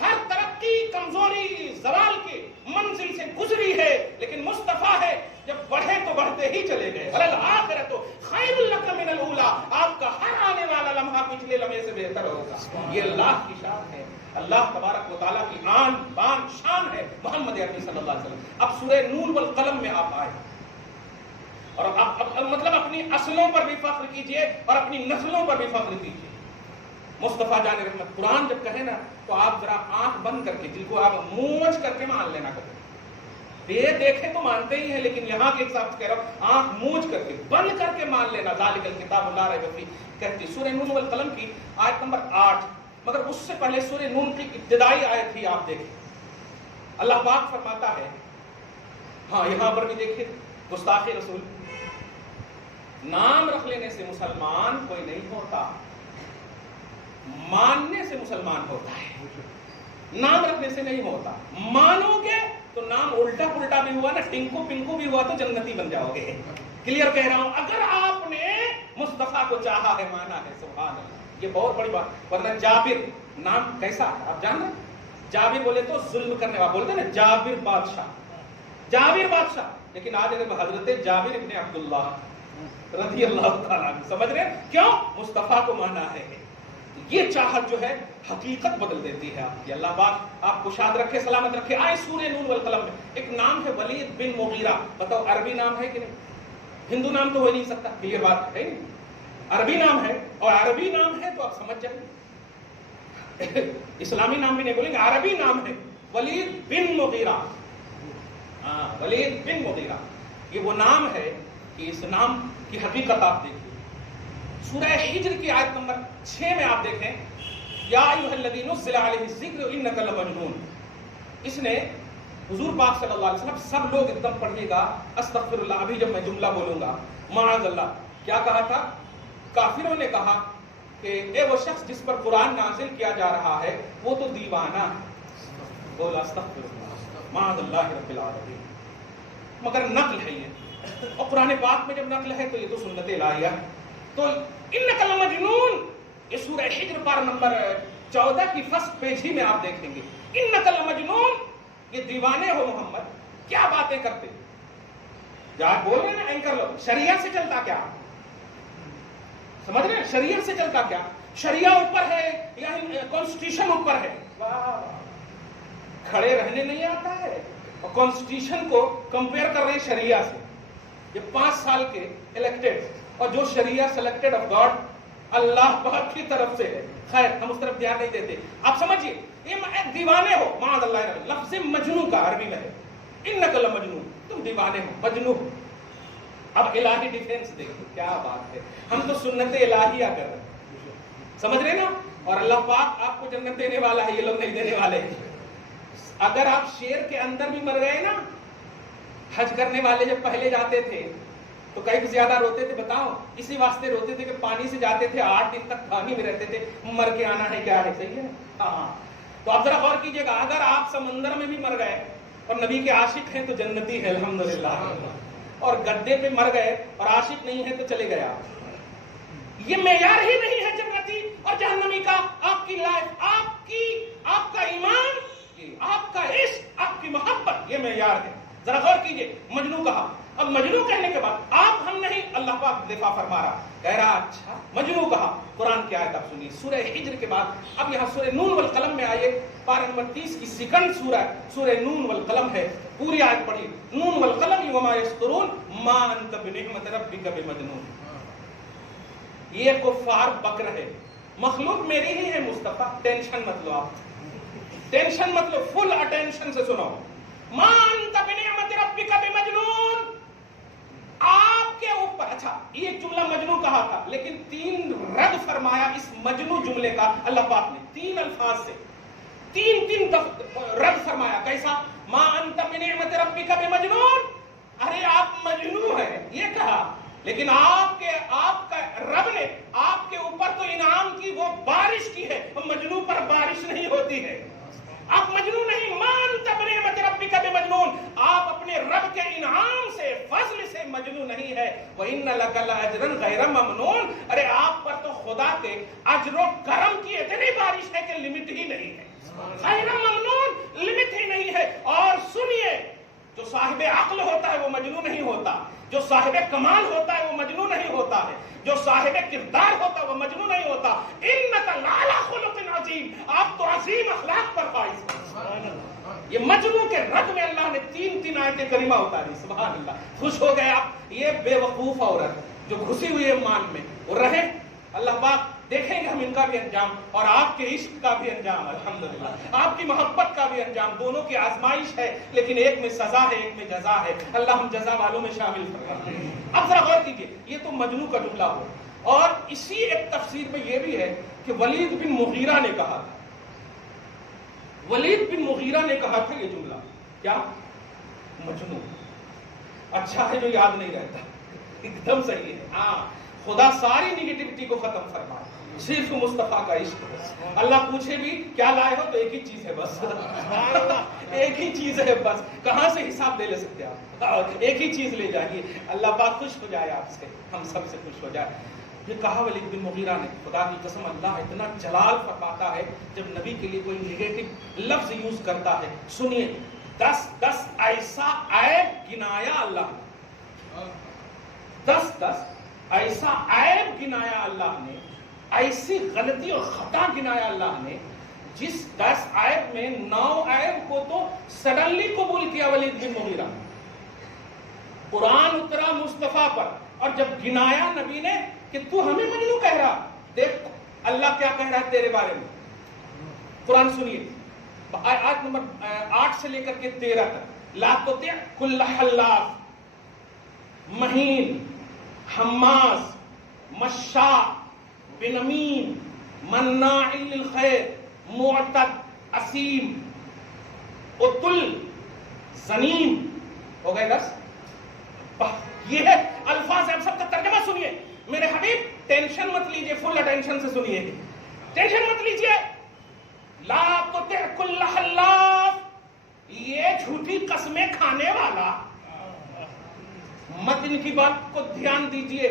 ہر ترقی کمزوری زوال کی منزل سے گزری ہے، لیکن مصطفیٰ ہے جب بڑھے تو بڑھتے ہی چلے گئے. وَلَلْآخِرَةُ خَيْرٌ لَكَ مِنَ الْأُولَىٰ، آپ کا ہر آنے والا لمحہ پچھلے لمحے سے بہتر ہوگا. یہ اللہ کی شان ہے، اللہ تبارک و تعالیٰ کی آن بان شان ہے محمد عربی صلی اللہ علیہ وسلم. اب سورہ نون والقلم میں آپ آئے، اور اب مطلب اپنی اصلوں پر بھی فخر کیجئے اور اپنی نسلوں پر بھی فخر کیجئے. مصطفیٰ جان رحمت قرآن جب کہے نا تو آپ ذرا آنکھ بند کر کے، جن کو آپ موج کر کے مان لینا کرتے، بے دیکھے تو مانتے ہی ہیں، لیکن یہاں کے حساب سے کہہ رہا ہوں آنکھ موج کر کے، بند کر کے مان لینا. ذالک الکتاب لا ریب فیہ کہتی سورہ نون والقلم کی آیت نمبر 8. مگر اس سے پہلے سورہ نون کی ابتدائی آیت ہی آپ دیکھیں، اللہ پاک فرماتا ہے، ہاں یہاں پر بھی دیکھیں گستاخی رسول، نام رکھ لینے سے مسلمان کوئی نہیں ہوتا، ماننے سے مسلمان ہوتا ہے، نام رکھنے سے نہیں ہوتا. مانو گے تو نام الٹا پلٹا بھی ہوا نا، ٹنکو پنکو بھی ہوا تو جنتی بن جاؤ گے. کلیئر کہہ رہا ہوں، اگر آپ نے مصطفیٰ کو چاہا ہے، مانا ہے، سبحان اللہ، یہ بہت بڑی بات. ورنہ جابر نام کیسا ہے آپ جان رہے ہیں؟ جابر بولے تو ظلم کرنے والا، بولتے ہیں نا جابر بادشاہ، جابر بادشاہ. لیکن آج اگر حضرت جابر ابن عبداللہ رضی اللہ تعالیٰ عنہ، سمجھ رہے ہیں کیوں؟ مصطفیٰ کو مانا ہے. یہ چاہت جو ہے حقیقت بدل دیتی ہے آپ کی. اللہ پاک آپ کو شاد رکھے، سلامت رکھے. آئے سورہ نون والقلم میں ایک نام ہے ولید بن مغیرہ. بتاؤ عربی نام ہے کہ نہیں؟ ہندو نام تو ہو نہیں سکتا، یہ بات ہے نہیں، عربی نام ہے، اور عربی نام ہے تو آپ سمجھ جائیں، اسلامی نام بھی نہیں بولیں گے، عربی نام ہے ولید بن مغیرہ. ہاں ولید بن مغیرہ، یہ وہ نام ہے کہ اس نام کی حقیقت آپ دیکھیں. سورہ ہجر کی آیت نمبر 6 میں آپ دیکھیں، یا ایھا الذی نزل علیہ الذکر انک لمجنون. اس نے حضور پاک صلی اللہ علیہ وسلم، سب لوگ ایک دم پڑھیے گا، استغفر اللہ. ابھی جب میں جملہ بولوں گا معاذ اللہ، کیا کہا تھا؟ کافروں نے کہا کہ اے وہ شخص جس پر قرآن نازل کیا جا رہا ہے وہ تو دیوانہ ہے. بولا استغفر اللہ معاذ اللہ رب العالمین. مگر نقل ہے یہ، اور قرآن پاک میں جب نقل ہے تو یہ تو سنت الہیہ. تو انک لمجنون، یہ سورہ ہجر پارہ نمبر 14 کی فرسٹ پیج ہی میں آپ دیکھیں گے. انک لمجنون، یہ دیوانے ہو محمد، کیا باتیں کرتے. جا بول رہے ہیں نا اینکر لوگ، شریعت سے چلتا کیا؟ سمجھ رہے ہیں شریعت سے چلتا کیا؟ شریعہ اوپر ہے یا کانسٹیٹیوشن اوپر ہے؟ کھڑے رہنے نہیں آتا ہے، اور کانسٹیٹیوشن کو کمپیئر کر رہے ہیں شریعہ سے. یہ 5 سال کے الیکٹڈ، اور جو شریعہ سلیکٹڈ آف گاڈ اللہ پاک کی طرف سے ہے. خیر ہم اس طرف دھیان نہیں دیتے. آپ سمجھیے یہ دیوانے ہو، معاذ اللہ. لفظ مجنون کا عربی میں ہے انک لمجنون، تم دیوانے ہو، مجنون. اب الہی ڈیفینس دیکھو کیا بات ہے. ہم تو سنت الہیہ کر رہے ہیں, سمجھ رہے نا, اور اللہ پاک آپ کو جنت دینے والا ہے, یہ لوگ نہیں دینے والے ہیں. اگر آپ شیر کے اندر بھی مر گئے نا, حج کرنے والے جب پہلے جاتے تھے تو کئی زیادہ روتے تھے, بتاؤ اسی واسطے روتے تھے کہ پانی سے جاتے تھے, 8 دن تک پانی میں رہتے تھے, مر کے آنا ہے, کیا ہے, صحیح ہے. ہاں تو آپ ذرا غور کیجئے گا, اگر آپ سمندر میں بھی مر گئے اور نبی کے عاشق ہیں تو جنتی ہے الحمدللہ, اور گدے پہ مر گئے اور عاشق نہیں ہے تو چلے گیا. یہ معیار ہی نہیں ہے جنتی اور جہنمی کا. آپ کی لائف, آپ کا ایمان, آپ کا عشق, آپ کی محبت, یہ معیار ہے. ذرا غور کیجئے, مجنو کہا. اب مجنو کہنے کے بعد آپ ہم نہیں, اللہ پاک دفاع فرما رہا, کہہ رہا اچھا مجنو کہا. قرآن کی آیت آپ سنیے, سورہ ہجر کے بعد اب یہاں سورہ نون والقلم میں آئیے, پارہ نمبر 30 کی سیکنڈ سورہ نون والقلم ہے. پوری آیت پڑھیے, نون والقلم وما یسطرون ما انت بنعمت ربک بمجنون. یہ کفار بکر ہے, مخلوق میری ہی ہے مصطفیٰ, ٹینشن مت لو, آپ ٹینشن مت لو, فل اٹینشن سے سنو. ما انت بنعمت ربک بمجنون, آپ کے اوپر, اچھا یہ جملہ مجنو کہا تھا لیکن 3 رد فرمایا اس مجنو جملے کا اللہ پاک نے, 3 الفاظ سے 3 رد فرمایا. کیسا؟ ما انت بنعمت ربک بمجنون, ارے آپ مجنو ہیں یہ کہا, لیکن آپ کا رب نے آپ کے اوپر تو انعام کی وہ بارش کی ہے, مجنو پر بارش نہیں ہوتی ہے. آپ مجنو نہیں, ما انت بنعمت ربک بمجنون, آپ اپنے رب کے انعام سے, فضل سے مجنو نہیں ہے. وَإِنَّ لَكَ لَأَجْرًا غَيْرَ مَمْنُونٍ, ارے آپ پر تو خدا کے اجر و کرم کی اتنی بارش ہے کہ لمٹ ہی نہیں ہے. غیر ممنون, لمٹ ہی نہیں ہے. اور سنیے, جو صاحب عقل ہوتا ہے وہ مجنو نہیں ہوتا, جو صاحب کمال ہوتا ہے وہ مجنو نہیں ہوتا ہے, جو صاحب کردار ہوتا ہے وہ مجنو نہیں ہوتا. انک لعلی خلق عظیم, آپ تو عظیم اخلاق پر فائز ہیں. یہ مجنو کے رد میں اللہ نے 3 آیتیں کریمہ اتاری, سبحان اللہ. خوش ہو گئے آپ, یہ بے وقوف عورت جو گھسی ہوئی ہے مان میں, وہ رہے. اللہ پاک دیکھیں گے ہم ان کا بھی انجام اور آپ کے عشق کا بھی انجام, الحمدللہ آپ کی محبت کا بھی انجام. دونوں کی آزمائش ہے, لیکن ایک میں سزا ہے, ایک میں جزا ہے. اللہ ہم جزا والوں میں شامل فرمائے. اب ذرا غور کیجیے, یہ تو مجنو کا جملہ ہو, اور اسی ایک تفسیر میں یہ بھی ہے کہ ولید بن مغیرہ نے کہا تھا, ولید بن مغیرہ نے کہا تھا یہ جملہ, کیا مجنو. اچھا ہے جو یاد نہیں رہتا, ایک دم صحیح ہے. ہاں خدا ساری نگیٹیوٹی کو ختم فرمائے, صرف مصطفیٰ کا عشق ہے. اللہ پوچھے بھی کیا لائے ہو تو ایک ہی چیز ہے بس, ایک ہی چیز ہے بس, کہاں سے حساب دے لے سکتے آپ, ایک ہی چیز لے جائیے. اللہ پاک خوش ہو جائے آپ سے, ہم سب سے خوش ہو جائے. یہ کہا ولید بن مغیرہ نے, خدا کی قسم اللہ اتنا جلال فرماتا ہے جب نبی کے لیے کوئی نیگیٹو لفظ یوز کرتا ہے. سنیے, 10 ایسا عیب گنایا اللہ نے, 10 ایسا عیب گنایا اللہ نے, ایسی غلطی اور خطا گنایا اللہ نے, جس 10 عیب میں 9 عیب کو تو سڈنلی قبول کیا ولید بن مغیرہ. قرآن اترا مصطفیٰ پر, اور جب گنایا نبی نے کہ تو ہمیں مجنو کہہ رہا, دیکھ اللہ کیا کہہ رہا ہے تیرے بارے میں. قرآن سنیے, آیت نمبر 8 سے لے کر کے 13 تک. لا تطع کل حلاف مہین حماز مشاء بنمیم مناع للخیر معتد اثیم عتل زنیم. ہو گئے 10. یہ ہے الفاظ, آپ سب کا ترجمہ سنیے. میرے حبیب ٹینشن مت لیجئے, فل اٹینشن سے سنیے, ٹینشن مت لیجئے. لا تطع کل حلاف, یہ جھوٹی قسمیں کھانے والا, مت ان کی بات کو دھیان دیجئے.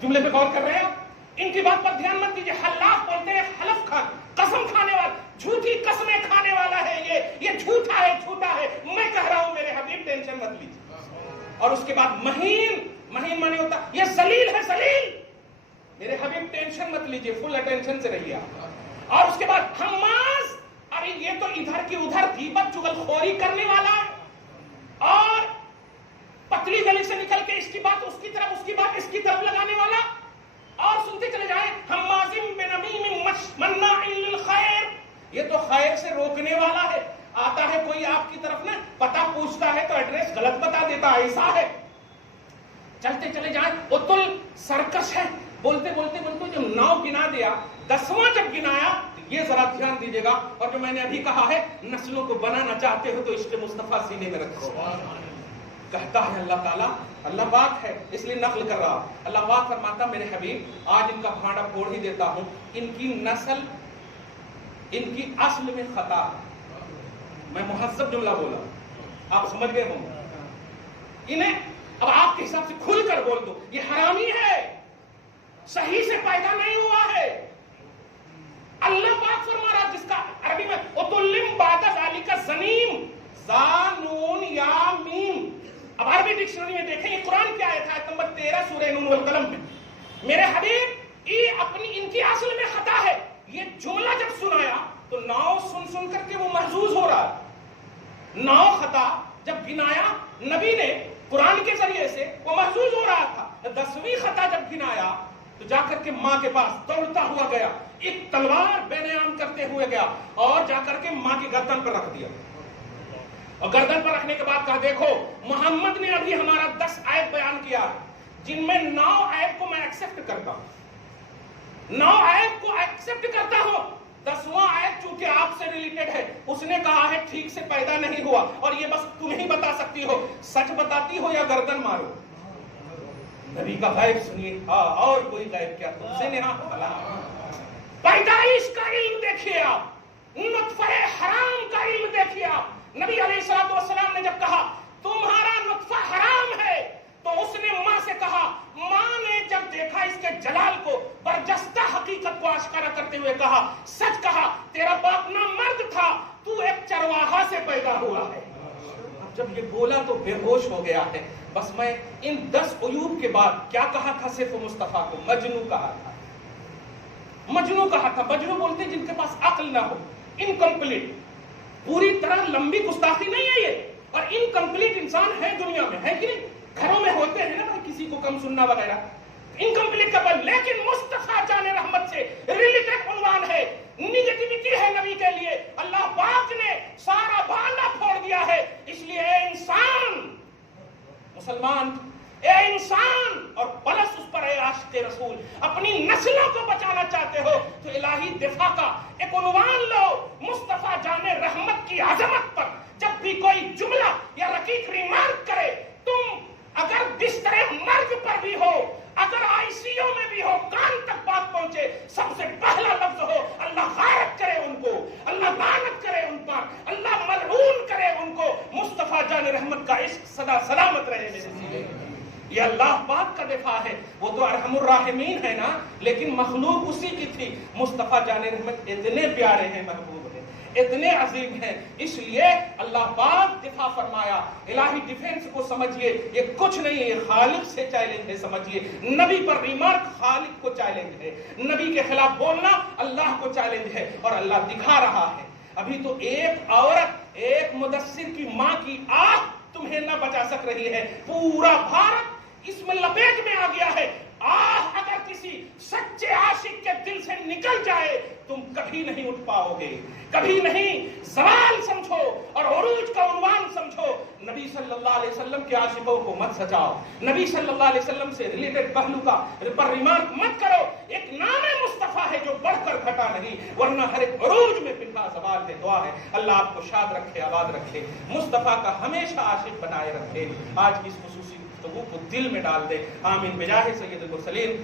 جملے پہ غور کر رہے ہیں, ان کی بات پر دھیان مت دیجئے. حلاف بولتے ہیں حلف کھان, قسم کھانے والا, جھوٹی قسمیں کھانے والا ہے یہ جھوٹا ہے, جھوٹا ہے. میں کہہ رہا ہوں میرے حبیب ٹینشن مت لیجئے. اور اس کے بعد مہین, مہین مانے ہوتا یہ ذلیل ہے, ذلیل. میرے حبیب ٹینشن مت لیجئے, فل اٹینشن سے رہیے آپ. اور اس کے بعد حماز, ارے یہ تو ادھر کی ادھر غیبت چغلخوری کرنے والا ہے, اور پتلی گلی سے نکل کے اس کی بات اس کی طرف, اس کی بات اس کی طرف لگانے والا. اور سنتے چلے جائیں, حمازم بنمیم مناع للخیر, یہ تو خیر سے روکنے والا ہے. آتا ہے کوئی آپ کی طرف نا, پتہ پوچھتا ہے تو ایڈریس غلط بتا دیتا, ایسا ہے. چلتے چلے جائیں. اتل سرکش ہے. بولتے بولتے بولتے جب 9 گنا دیا, 10واں جب گنایا, یہ ذرا دھیان دیجیے گا. اور جو میں نے ابھی کہا ہے, نسلوں کو بنانا چاہتے ہو تو عشق مصطفیٰ سینے میں رکھو. کہتا ہے اللہ تعالیٰ, اللہ پاک ہے اس لیے نقل کر رہا. اللہ پاک فرماتا میرے حبیب آج ان کا بھانڈا پھوڑ ہی دیتا ہوں, ان کی نسل, ان کی اصل میں خطا. میں مہذب جملہ بولا, آپ سمجھ گئے ہوں. انہیں اب آپ کے حساب سے کھل کر بول دو, یہ حرامی ہے, صحیح سے پیدا نہیں ہوا ہے. اللہ پاک فرما رہا جس کا عربی میں اتلم بعد ذالک زنیم, زانون یا میم. اب عربی ڈکشنری میں دیکھیں یہ قرآن کی آیت ہے, آیت نمبر 13 سورہ نون والقلم میں. میرے حبیب یہ اپنی ان کی اصل میں خطا ہے. یہ جملہ جب سنایا تو 9 سن سن کر کے وہ محظوظ ہو رہا. 9 خطا جب گنایا نبی نے قرآن کے ذریعے سے, وہ محظوظ ہو رہا تھا. 10ویں خطا جب گنایا تو جا کر کے ماں کے پاس دوڑتا ہوا گیا, ایک تلوار بے نیام کرتے ہوئے گیا اور جا کر کے ماں کی گردن پر رکھ دیا. اور گردن پر رکھنے کے بعد کہا دیکھو محمد نے ابھی ہمارا 10 آیت بیان کیا جن میں 9 آیت کو میں ایکسپٹ کرتا ہوں, 9 آیت کو ایکسپٹ کرتا ہوں. 10واں آیت چونکہ آپ سے ریلیٹڈ ہے, اس نے کہا ہے ٹھیک سے پیدا نہیں ہوا اور یہ بس تم ہی بتا سکتی ہو, سچ بتاتی ہو یا گردن مارو. نبی کا غیب سنیے, اور کوئی غیب کیا تم سے نہا بھلا. پیدائش کا علم دیکھیے آپ, نطفہ حرام کا علم دیکھیے آپ. نبی علیہ الصلوۃ والسلام نے جب کہا تمہارا نطفہ حرام ہے تو اس نے ماں سے کہا, ماں نے جب دیکھا اس کے جلال کو, برجستہ حقیقت کو آشکارا کرتے ہوئے کہا, سچ کہا تیرا باپ نہ مرد تھا, تو ایک چرواہا سے پیدا ہوا ہے. اب جب یہ بولا تو بے ہوش ہو گیا ہے. بس میں ان 10 عیوب کے بعد کیا کہا تھا صرف مصطفیٰ کو, مجنو کہا تھا. مجنو کہا تھا. مجنو بولتے جن کے پاس عقل نہ ہو, انکمپلیٹ. پوری طرح لمبی گستاخی نہیں ہے یہ, اور انکمپلیٹ انسان ہے دنیا میں, ہے کہ نہیں؟ گھروں میں ہوتے ہیں نا بھائی, کسی کو کم سننا وغیرہ, انکمپلیٹ کا بل. لیکن مصطفیٰ جان رحمت سے ریلیٹڈ عنوان ہے, نیگیٹیوٹی ہے نبی کے لیے. اللہ پاک نے سارا بھانڈا پھوڑ دیا ہے. اس لیے اے انسان, مسلمان, اے انسان, اور پلس اس پر اے عاشق رسول, اپنی نسلوں کو بچانا چاہتے ہو تو الہی دفاع کا ایک عنوان لو, مصطفیٰ جان رحمت کی عظمت پر. جب بھی کوئی جملہ یا رقیق ریمارک کرے, تم اگر بستر مرگ پر بھی ہو, اگر ICU میں بھی ہو, کان تک بات پہنچے, سب سے پہلا لفظ ہو اللہ غارت کرے ان کو, اللہ لعنت کرے ان پر, اللہ ملعون کرے ان کو. مصطفیٰ جان رحمت کا عشق سدا سلامت رہے میرے سینے. یہ اللہ پاک کا دفاع ہے. وہ تو ارحم الراحمین ہے نا, لیکن مخلوق اسی کی تھی. مصطفیٰ جان رحمت اتنے پیارے ہیں, محبوب ہیں, اتنے عظیم ہیں, اس لیے اللہ پاک دفاع فرمایا. الہی ڈیفنس کو سمجھیے, یہ کچھ نہیں ہے, یہ خالق سے چیلنج ہے. سمجھیے نبی پر ریمارک خالق کو چیلنج ہے, نبی کے خلاف بولنا اللہ کو چیلنج ہے, اور اللہ دکھا رہا ہے. ابھی تو ایک عورت, ایک مدثر کی ماں کی آہ تمہیں نہ بچا سک رہی ہے. پورا بھارت اس میں لپیٹ میں آ گیا ہے. آہ اگر کسی سچے عاشق کے دل سے نکل جائے تم کبھی نہیں اٹھ پاؤ گے, کبھی نہیں. زوال سمجھو اور عروج کا عنوان سمجھو. نبی صلی اللہ علیہ وسلم کے عاشقوں کو مت سجاؤ, نبی صلی اللہ علیہ وسلم سے ریلیٹڈ پہلو کا پر ریمارک مت کرو. ایک نام مصطفیٰ ہے جو بڑھ کر گھٹا نہیں, ورنہ ہر ایک عروج میں پنہا سوال ہے. دعا ہے اللہ آپ کو شاد رکھے, آباد رکھے, مصطفیٰ کا ہمیشہ عاشق بنائے رکھے. آج کی اس خصوصی گفتگو کو دل میں ڈال دے. آمین بجاہ سید المرسلین.